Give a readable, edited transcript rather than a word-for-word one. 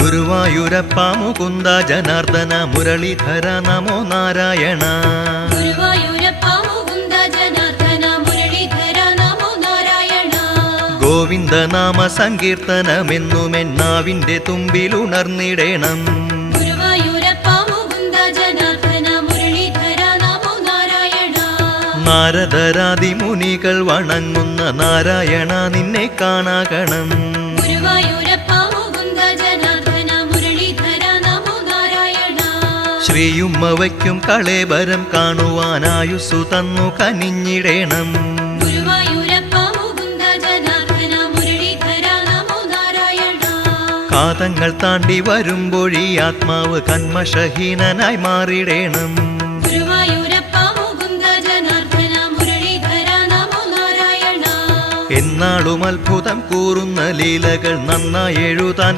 ഗുരുവായൂരപ്പ മുകുന്ദ ജനാർദ്ദന മുരളീധര നമോ നാരായണ. ഗുരുവായൂരപ്പ മുകുന്ദ ജനാർദ്ദന മുരളീധര നമോ നാരായണ. ഗോവിന്ദനാമ സങ്കീർത്തനമെന്നുമെന്നാവിന്റെ തുമ്പിലുണർന്നിടേണം. ഗുരുവായൂരപ്പ മുകുന്ദ ജനാർദ്ദന മുരളീധര നമോ നാരായണ. നാരദരാദി മുനികൾ വണങ്ങുന്ന നാരായണ നിന്നെ കാണാകണം. ഗുരുവായൂരപ്പ മുകുന്ദ ജനാർദ്ദന മുരളീധര നമോ നാരായണ. ശ്രീയുമ്മ വയ്ക്കും കളേബരം കാണുവാനായുസ്സു തന്നു കനിഞ്ഞിടേണം. ഗുരുവായൂരപ്പ മുകുന്ദ ജനാർദ്ദന മുരളീധര നമോ നാരായണ. കാതങ്ങൾ താണ്ടി വരുമ്പോഴീ ആത്മാവ് കന്മഷഹീനനായി മാറിടേണം. ഗുരുവായൂരപ്പ മുകുന്ദ ജനാർദ്ദന മുരളീധര നമോ നാരായണ. എന്നാളും അത്ഭുതം കൂറുന്ന ലീലകൾ നന്നായി എഴുതാൻ